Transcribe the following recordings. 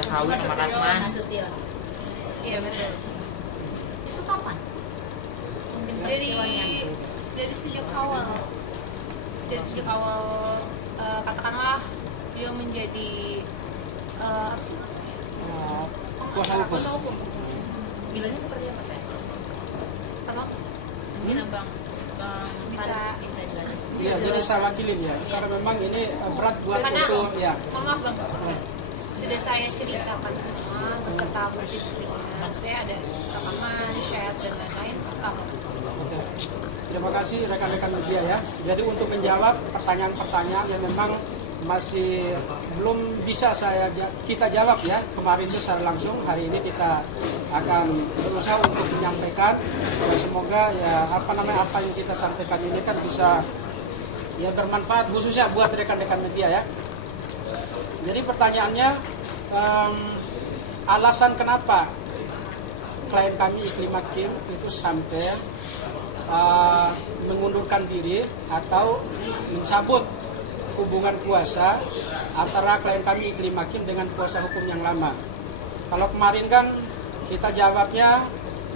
sejak kawin sama Rasman. Nasution. Iya betul. Itu kapan? Dari sejak awal. Dari sejak awal katakanlah beliau menjadi apa sih? Kuasa hukum. Bilangnya seperti apa saya? Apa? Gimana bang? Bisa. Faris bisa jelasin. Iya, jadi saya wakilin ya, karena memang ini berat buat Karena, untuk ya. mohon maaf bang, sudah saya ceritakan semua beserta bukti-buktinya. Saya ada rekaman, chat dan lain-lain. Oke. Terima kasih rekan-rekan media ya. Jadi untuk menjawab pertanyaan-pertanyaan yang memang masih belum bisa kita jawab ya kemarin itu secara langsung, hari ini kita akan berusaha untuk menyampaikan dan semoga ya apa yang kita sampaikan ini kan bisa ya bermanfaat khususnya buat rekan-rekan media ya. Jadi pertanyaannya alasan kenapa klien kami Iklim Hakim itu sampai mengundurkan diri atau mencabut hubungan kuasa antara klien kami Iklim Hakim dengan kuasa hukum yang lama. Kalau kemarin kan kita jawabnya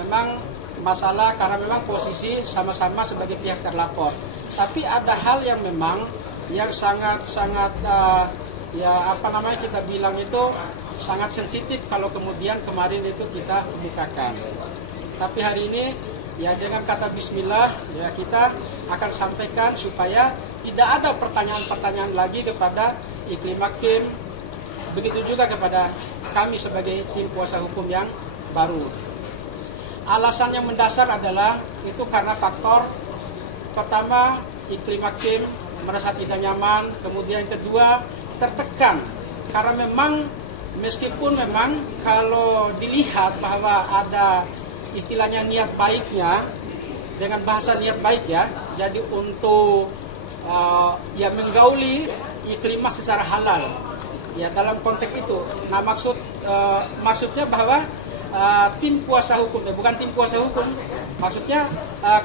memang masalah karena memang posisi sama-sama sebagai pihak terlapor. Tapi ada hal yang memang yang sangat kita bilang itu sangat sensitif kalau kemudian kemarin itu kita bukakan. Tapi hari ini ya dengan kata bismillah ya kita akan sampaikan supaya tidak ada pertanyaan-pertanyaan lagi kepada Iklim Hakim, begitu juga kepada kami sebagai tim kuasa hukum yang baru. Alasan yang mendasar adalah itu karena faktor pertama Iklim Hakim merasa tidak nyaman, kemudian kedua tertekan karena memang meskipun memang kalau dilihat bahwa ada istilahnya niat baiknya dengan bahasa niat baik ya, jadi untuk ya menggauli Iklimah secara halal ya dalam konteks itu. Nah maksudnya bahwa tim kuasa hukum bukan tim kuasa hukum, maksudnya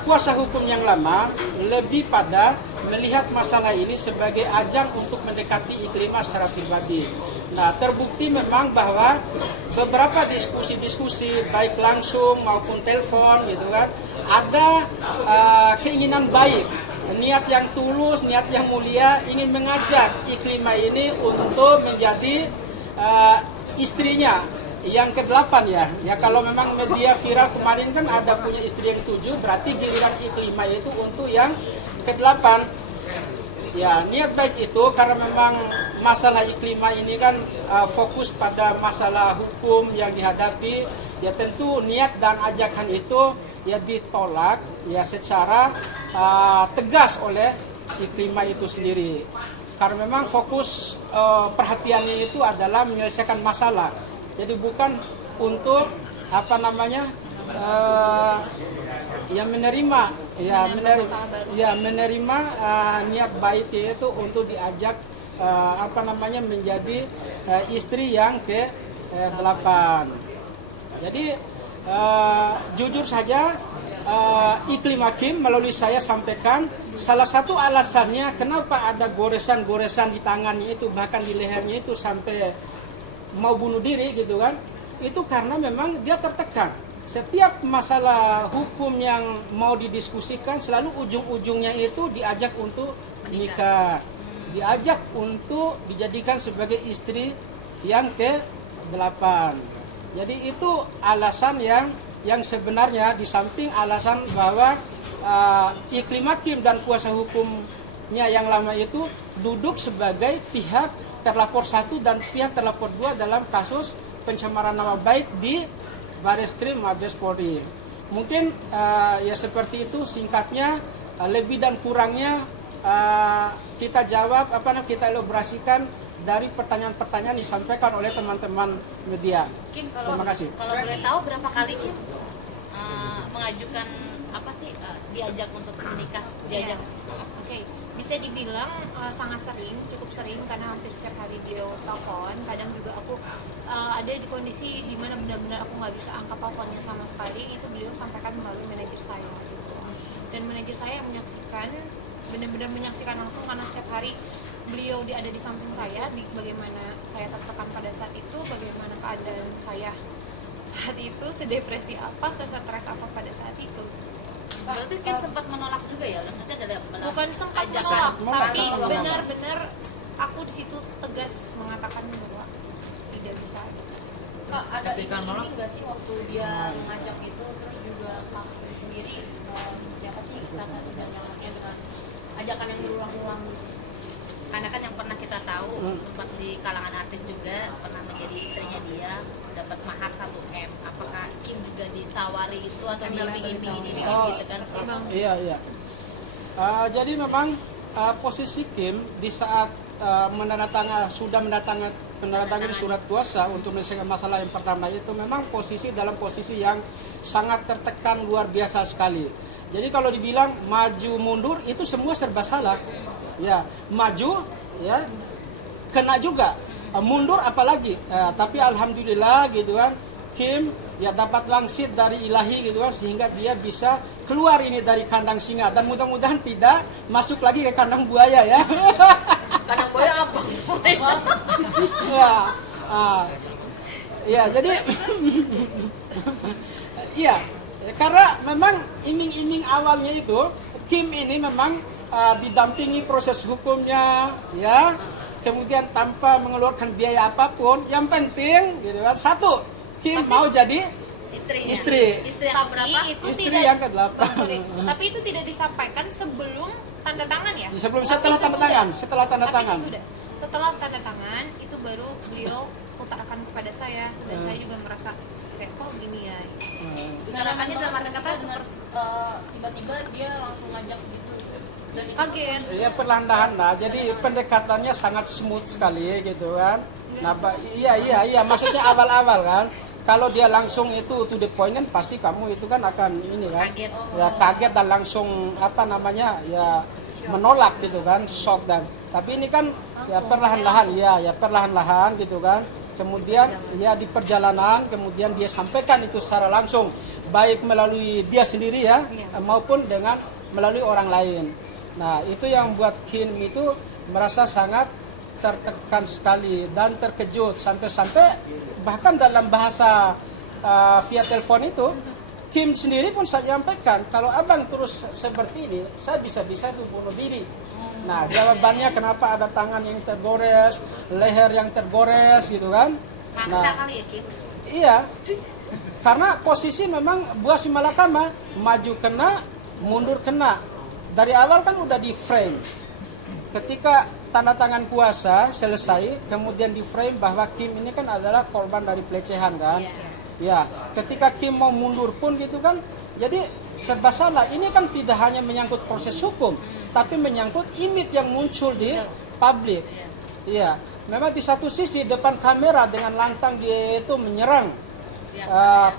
kuasa hukum yang lama lebih pada melihat masalah ini sebagai ajang untuk mendekati Iklimah secara pribadi. Nah terbukti memang bahwa beberapa diskusi baik langsung maupun telepon gitu kan ada keinginan baik, niat yang tulus, niat yang mulia ingin mengajak Iklimah ini untuk menjadi istrinya yang ke-8 ya. Ya kalau memang media viral kemarin kan ada punya istri yang 7, berarti giliran Iklimah itu untuk yang ke-8. Ya niat baik itu karena memang masalah Iklimah ini kan fokus pada masalah hukum yang dihadapi. Ya tentu niat dan ajakan itu ya ditolak ya secara tegas oleh Iklimah itu sendiri. Karena memang fokus perhatiannya itu adalah menyelesaikan masalah. Jadi bukan untuk menerima niat baik itu untuk diajak menjadi istri yang ke-8. Jadi jujur saja Iklim Hakim melalui saya sampaikan salah satu alasannya kenapa ada goresan-goresan di tangannya itu, bahkan di lehernya itu sampai mau bunuh diri gitu kan, itu karena memang dia tertekan. Setiap masalah hukum yang mau didiskusikan selalu ujung-ujungnya itu diajak untuk nikah, diajak untuk dijadikan sebagai istri yang ke-8. Jadi itu alasan yang sebenarnya di samping alasan bahwa Iklim Hakim dan kuasa hukumnya yang lama itu duduk sebagai pihak terlapor 1 dan pihak terlapor 2 dalam kasus pencemaran nama baik di Bareskrim Mabes Polri. Mungkin ya seperti itu singkatnya, lebih dan kurangnya kita jawab kita elaborasikan dari pertanyaan-pertanyaan disampaikan oleh teman-teman media. Kim, Terima kasih. Kalau boleh tahu berapa kali Kim mengajukan diajak untuk menikah, diajak? Oke. Bisa dibilang sangat sering, cukup sering karena hampir setiap hari beliau telepon. Kadang juga aku ada di kondisi di mana benar-benar aku nggak bisa angkat teleponnya sama sekali. Itu beliau sampaikan melalui manajer saya. Gitu. Dan manajer saya yang menyaksikan, benar-benar menyaksikan langsung karena setiap hari beliau ada di samping saya, bagaimana saya tertekan pada saat itu, bagaimana keadaan saya saat itu, sedepresi apa, sesetres apa pada saat itu. Berarti Kim sempat menolak juga ya, maksudnya ada Bukan sempat ajakan menolak, tapi menolak. benar-benar aku di situ tegas mengatakan bahwa tidak bisa. Kak, ada Ketika ini nolak? nggak sih waktu dia ngajak itu, terus juga kamu sendiri seperti apa sih rasa tidak nyamannya dengan ajakan yang berulang-ulang gitu? Karena kan yang pernah kita tahu sempat di kalangan artis juga pernah menjadi istrinya dia dapat mahar 1 M. Apakah Kim juga ditawari itu atau diiming-imingin ini Oh, gitu kan? Iya. Jadi memang posisi Kim di saat sudah menandatangani surat kuasa untuk menyelesaikan masalah yang pertama itu memang dalam posisi yang sangat tertekan luar biasa sekali. Jadi kalau dibilang maju mundur itu semua serba salah. Ya, maju ya kena juga. Mundur apalagi. Tapi alhamdulillah gitu kan Kim ya dapat wangsit dari ilahi gitu kan, sehingga dia bisa keluar ini dari kandang singa dan mudah-mudahan tidak masuk lagi ke kandang buaya ya. Kadang boya apa? Ya, ya jadi iya karena memang iming-iming awalnya itu Kim ini memang didampingi proses hukumnya ya, kemudian tanpa mengeluarkan biaya apapun, yang penting gitu kan satu Kim mau jadi Istrinya. Istri. Istri yang Tapi berapa? itu Istri tidak, yang ke-8. Sorry. Tapi itu tidak disampaikan sebelum tanda tangan ya? Setelah tanda tangan, setelah tanda tangan. Setelah tanda tangan itu baru beliau utarakan kepada saya dan saya juga merasa kayak kok gini ya. Harapannya dalam arti kata seperti tiba-tiba dia langsung ngajak gitu. Dan itu Kaget. Ya perlahan-lahan lah. Jadi pendekatannya sangat smooth sekali gitu kan. Nah, iya maksudnya awal-awal kan. Kalau dia langsung itu to the point kan pasti kamu itu kan akan ini kan. Kaget. Ya kaget dan langsung ya menolak gitu kan, shock dan. Tapi ini kan ya perlahan-lahan gitu kan. Kemudian ya di perjalanan kemudian dia sampaikan itu secara langsung baik melalui dia sendiri ya maupun dengan melalui orang lain. Nah, itu yang buat Kim itu merasa sangat tertekan sekali dan terkejut sampai bahkan dalam bahasa via telepon itu Kim sendiri pun saya nyampaikan kalau abang terus seperti ini saya bisa tuh bunuh diri. Nah, jawabannya kenapa ada tangan yang tergores, leher yang tergores gitu kan. maksa kali ya Kim. Iya, karena posisi memang buah si malakama maju kena, mundur kena. Dari awal kan udah di frame. Ketika tanda tangan kuasa selesai, kemudian di frame bahwa Kim ini kan adalah korban dari pelecehan kan. Ya, ketika Kim mau mundur pun gitu kan, jadi serba salah. Ini kan tidak hanya menyangkut proses hukum, tapi menyangkut image yang muncul di publik. Iya, memang di satu sisi depan kamera dengan lantang dia itu menyerang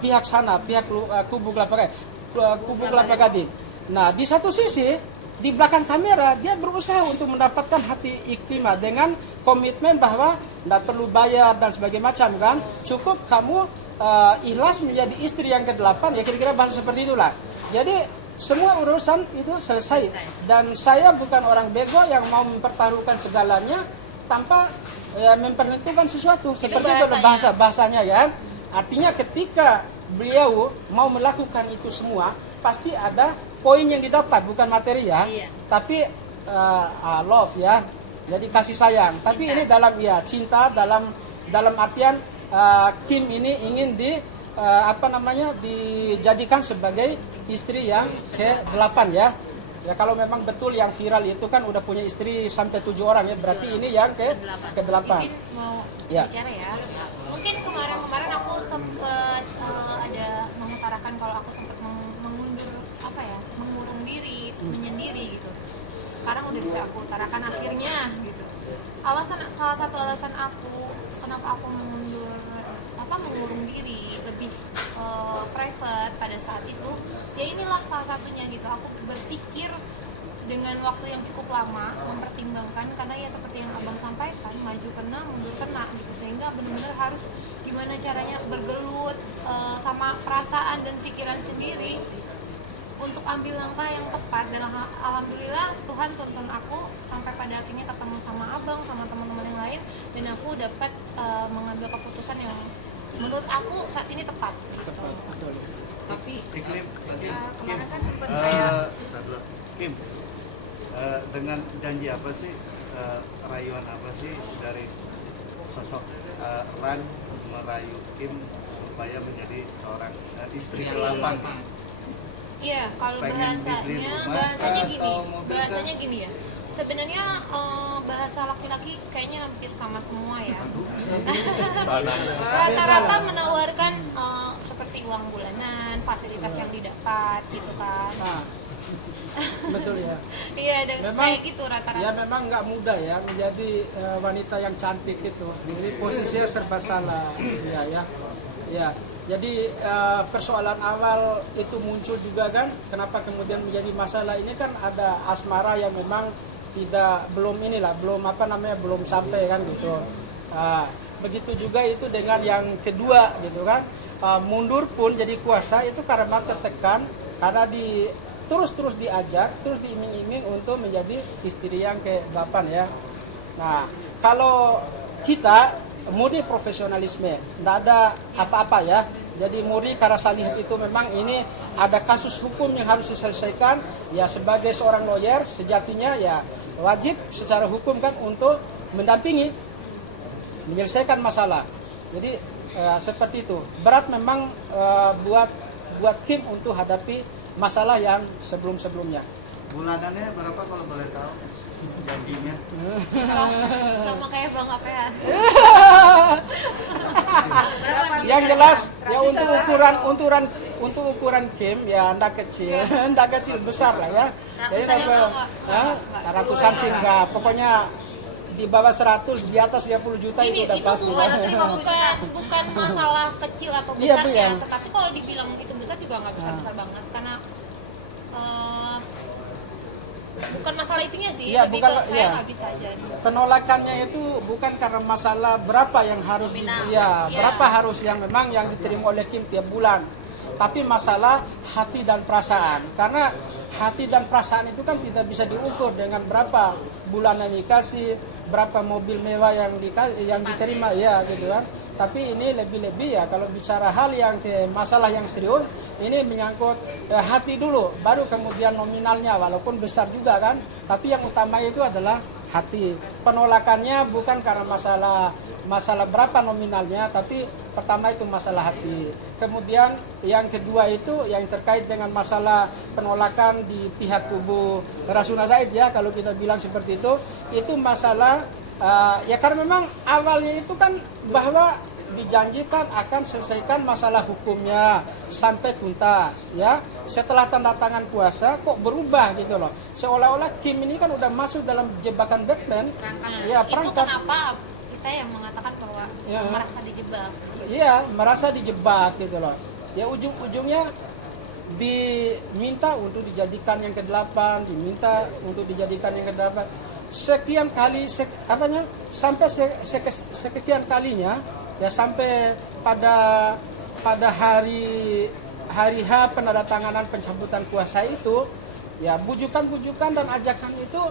pihak sana, pihak kubu Kelapa Gading. Nah, di satu sisi di belakang kamera dia berusaha untuk mendapatkan hati Iklimah dengan komitmen bahwa tidak perlu bayar dan sebagainya macam kan, cukup kamu ikhlas menjadi istri yang ke-8 ya kira-kira bahasa seperti itulah. Jadi semua urusan itu selesai dan saya bukan orang bego yang mau mempertaruhkan segalanya tanpa memperhitungkan sesuatu seperti itu bahasanya ya. Artinya ketika beliau mau melakukan itu semua pasti ada poin yang didapat, bukan materi ya, tapi love ya, jadi kasih sayang. Tapi ini dalam cinta dalam artian Kim ini ingin dijadikan sebagai istri yang ke-8 ya. Ya kalau memang betul yang viral itu kan udah punya istri sampai 7 orang ya, berarti ini yang ke-8. Izin mau bicara ya. Mungkin kemarin aku sempat ada mengutarakan kalau aku sempat mengurung diri, menyendiri gitu. Sekarang udah bisa aku utarakan akhirnya gitu. Salah satu alasan aku kenapa aku mengurung diri lebih private pada saat itu, ya inilah salah satunya gitu. Aku berpikir dengan waktu yang cukup lama, mempertimbangkan, karena ya seperti yang abang sampaikan, maju kena, mundur kena gitu, sehingga benar-benar harus gimana caranya bergelut sama perasaan dan pikiran sendiri untuk ambil langkah yang tepat. Dan alhamdulillah Tuhan tuntun aku sampai pada akhirnya ketemu sama abang, sama teman-teman yang lain, dan aku dapat mengambil keputusan yang menurut aku saat ini tepat. Tepat, betul. Tapi Iklim, kemarin kan sempat eh, kayak Kim, dengan janji apa sih, rayuan apa sih dari sosok Ran merayu Kim supaya menjadi seorang istri ke-8? Iya, kalau Pengen dibeli rumah, bahasanya gini, atau mobil bahasanya gini ya. Sebenarnya bahasa laki-laki kayaknya hampir sama semua ya. Rata-rata menawarkan seperti uang bulanan, fasilitas yang didapat gitu kan. Nah, betul ya. Iya, dan kayak gitu rata-rata. Ya memang nggak mudah ya menjadi wanita yang cantik itu. Jadi posisinya serba salah. Ya ya. Ya. Jadi persoalan awal itu muncul juga kan. Kenapa kemudian menjadi masalah ini kan ada asmara yang memang belum sampai kan gitu. Begitu juga itu dengan yang kedua gitu kan. Mundur pun jadi kuasa itu karena tertekan, karena terus diajak, terus diiming-iming untuk menjadi istri yang ke-8 ya. Nah, kalau kita murni profesionalisme, tidak ada apa-apa ya. Jadi murni karena salih itu memang ini ada kasus hukum yang harus diselesaikan. Ya sebagai seorang lawyer sejatinya ya wajib secara hukum kan untuk mendampingi, menyelesaikan masalah. Jadi seperti itu. Berat memang buat Kim untuk hadapi masalah yang sebelum-sebelumnya. Bulanannya berapa kalau boleh tahu? Janjinya? Sama kayak Bang Apean. Yang jelas ya untuk ukuran Kim ya ndak kecil, ndak kecil besar lah ya. Jadi ratusan sih enggak, pokoknya di bawah 100, di atas 10 juta itu udah pasti. Bukan masalah kecil atau Iya, besarnya, Bu, ya. tetapi kalau dibilang itu besar juga nggak besar-besar banget karena bukan masalah itunya sih, Iya, lebih bukan, ke saya iya. nggak bisa aja. Penolakannya itu bukan karena masalah berapa yang harus Iya. berapa harus yang memang yang diterima oleh Kim tiap bulan. Tapi masalah hati dan perasaan. Karena hati dan perasaan itu kan tidak bisa diukur dengan berapa bulanan dikasih, berapa mobil mewah yang diterima ya gitu kan. Tapi ini lebih-lebih ya kalau bicara hal yang ke masalah yang serius, ini menyangkut hati dulu, baru kemudian nominalnya walaupun besar juga kan. Tapi yang utama itu adalah hati. Penolakannya bukan karena masalah berapa nominalnya, tapi pertama itu masalah hati. Kemudian yang kedua itu yang terkait dengan masalah penolakan di pihak kubu Rasuna Said ya, kalau kita bilang seperti itu masalah ya karena memang awalnya itu kan bahwa dijanjikan akan selesaikan masalah hukumnya sampai tuntas ya. Setelah tanda tangan kuasa kok berubah gitu loh. Seolah-olah Kim ini kan udah masuk dalam jebakan Batman. Ya, Itu perangkap. kenapa kita yang mengatakan bahwa Ya. merasa dijebak. Iya, merasa dijebak gitu loh. Ya ujung-ujungnya diminta untuk dijadikan yang ke-8, diminta untuk dijadikan yang ke-8. Sekian kali sampai sekian kalinya ya, sampai pada hari H penandatanganan pencabutan kuasa itu ya, bujukan-bujukan dan ajakan itu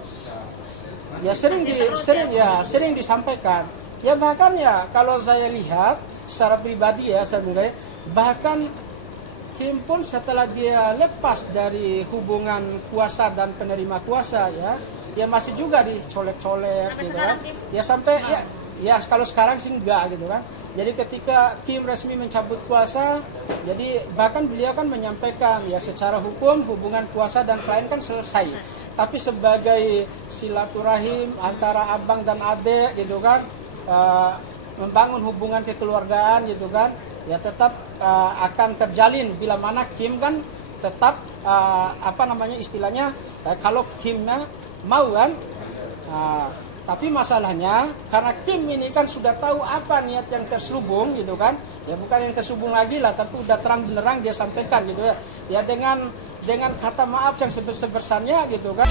ya sering disampaikan. Ya bahkan ya kalau saya lihat secara pribadi ya, saya mulai bahkan Kim pun setelah dia lepas dari hubungan kuasa dan penerima kuasa ya masih juga dicolek-colek Sampai gitu sekarang, kan. Kim? Ya sampai ya kalau sekarang sih enggak gitu kan. Jadi ketika Kim resmi mencabut kuasa, jadi bahkan beliau kan menyampaikan ya secara hukum hubungan kuasa dan klien kan selesai. Tapi sebagai silaturahim antara abang dan adek gitu kan, membangun hubungan kekeluargaan gitu kan, ya tetap akan terjalin bila mana Kim kan tetap istilahnya kalau Kimnya mau kan. Tapi masalahnya karena Kim ini kan sudah tahu apa niat yang terselubung gitu kan, ya bukan yang terselubung lagi lah, tapi udah terang benerang dia sampaikan gitu ya dengan kata maaf yang sebesar-besarnya gitu kan.